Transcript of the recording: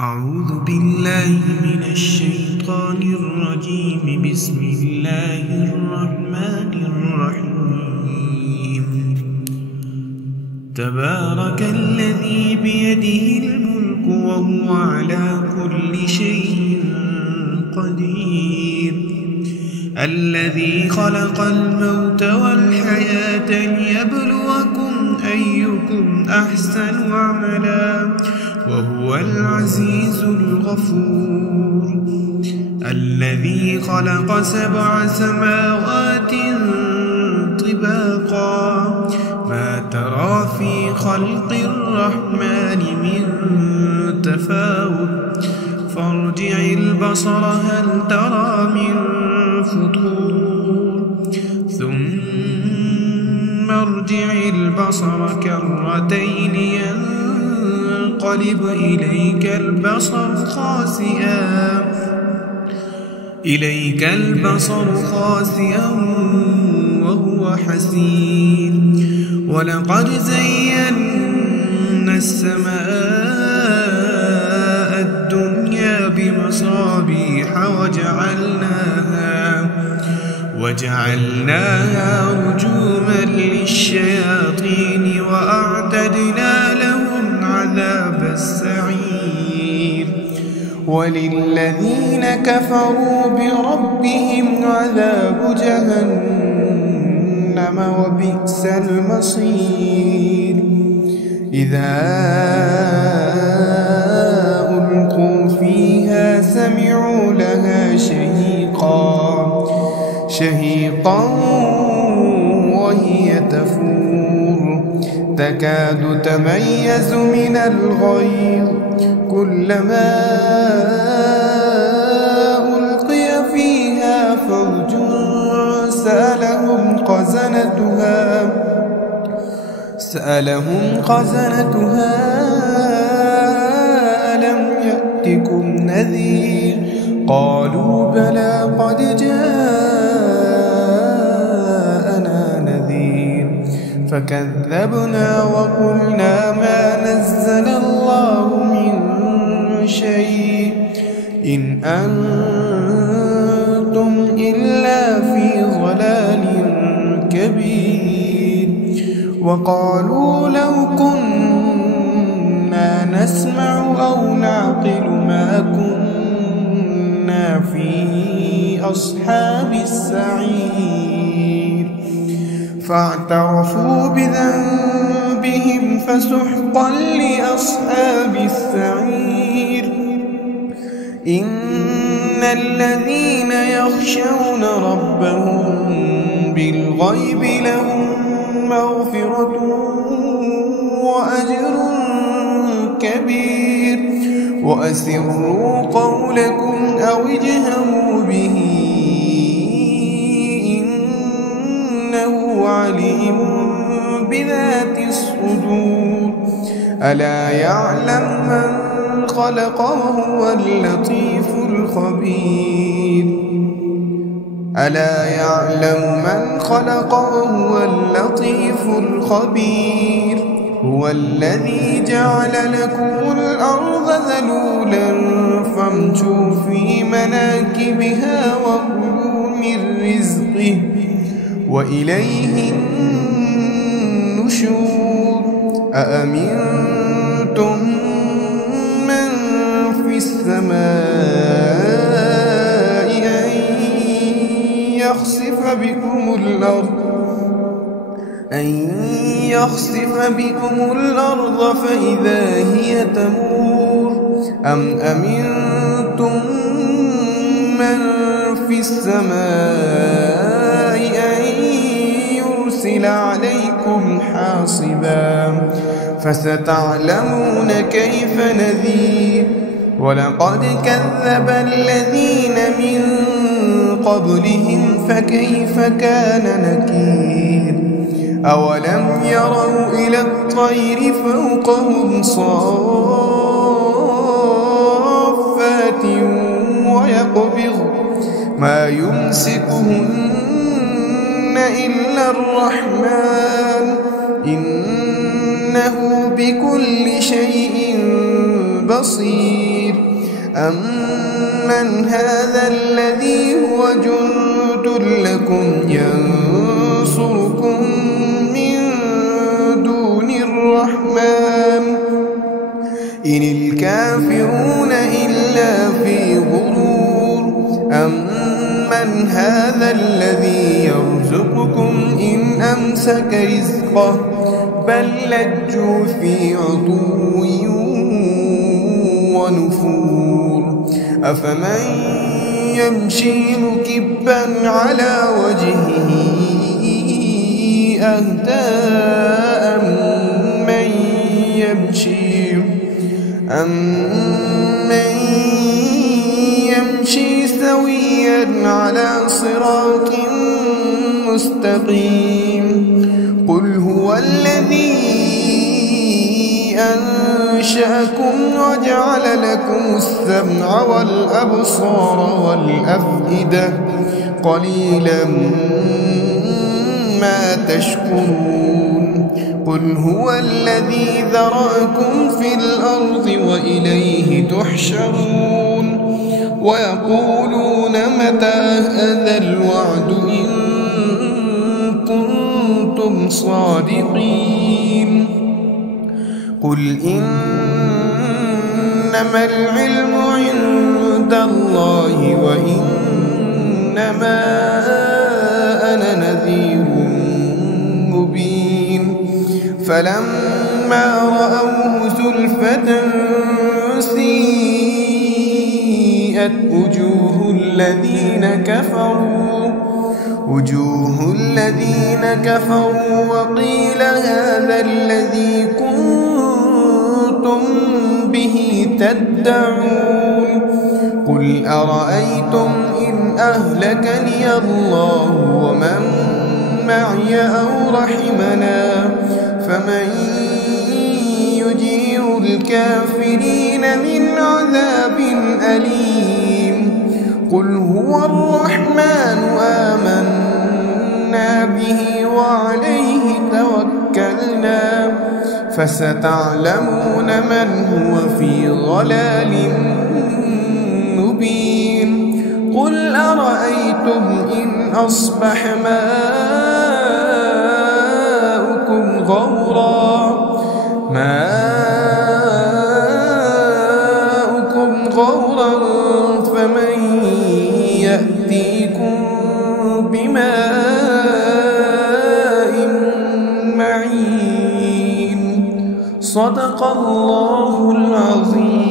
أعوذ بالله من الشيطان الرجيم. بسم الله الرحمن الرحيم. تبارك الذي بيده الملك وهو على كل شيء قدير. الذي خلق الموت والحياة ليبلوكم أيكم أحسن عملا وهو العزيز الغفور. الذي خلق 7 سماوات طباقا ما ترى في خلق الرحمن من تفاوت فارجع البصر هل ترى من فطور ثم ارجع البصر كرتين ينقلب إليك البصر خاسئا وهو حسير. ولقد زينا السماء الدنيا بمصابيح وجعلناها رجوما للشياطين وأعتدنا لهم عذاب السعير. وللذين كفروا بربهم عذاب جهنم وبئس المصير. إذا ألقوا فيها سمعوا لها شهيقا وهي تفور تكاد تميز من الغيظ كلما ألقي فيها فوج سألهم خزنتها ألم يأتكم نذير قالوا بلى قد جاءنا نذير فكذبنا وقلنا ما نزل الله من شيء إن أنتم إلا في ضلال كبير. وقالوا لو كنا نسمع أو نعقل ما كنا في أصحاب السعير. فاعترفوا بذنبهم فسحقا لأصحاب السعير. إن الذين يخشون ربهم بالغيب لهم مغفرة وأجر كبير. وأسروا قولكم أو اجهروا به إنه عليم بذات الصدور. ألا يعلم من خلق وهو اللطيف الخبير. ألا يعلم من خلق وهو اللطيف الخبير. هو الذي جعل لكم الأرض ذلولا فامشوا في مناكبها وكلوا من رزقه وإليه النشور. أأمنتم من في السماء أن يخسف بكم الأرض فإذا هي تمور أم أمنتم من في السماء أن يرسل عليكم حاصبا فستعلمون كيف نذير. ولقد كذب الذين من قبلهم فكيف كان نكير. أولم يروا إلى الطير فوقهم صافات ويقبض ما يمسكهن إلا الرحمن إنه بكل شيء بصير أمن هذا الذي هو جند لكم ينصركم من دون الرحمن إن الكافرون إلا في غرور أمن هذا الذي يرزقكم إن أمسك رزقه بل لجوا في عتو ونفور أفمن يمشي مكبا على وجهه أهدى أمن يمشي سويا على صراط مستقيم قل هو الذي أنشأكم وجعل لكم السمع والأبصار والأفئدة قليلا ما تشكرون قل هو الذي ذرأكم في الأرض وإليه تحشرون ويقولون متى هذا الوعد إن كنتم صادقين قل إنما العلم عند الله وإنما أنا نذير مبين فلما رأوه زلفة سيئت وجوه الذين كفروا وقيل هذا الذي كنتم به تدعون قل أرأيتم إن أهلكني الله ومن معي أو رحمنا فمن يجير الكافرين من عذاب أليم قل هو الرحمن آمنا به وعليه توكلنا فستعلمون من هو في ضلال مبين قل أرأيتم إن أصبح ماؤكم غورا فمن يأتيكم بماء معين صدق الله العظيم.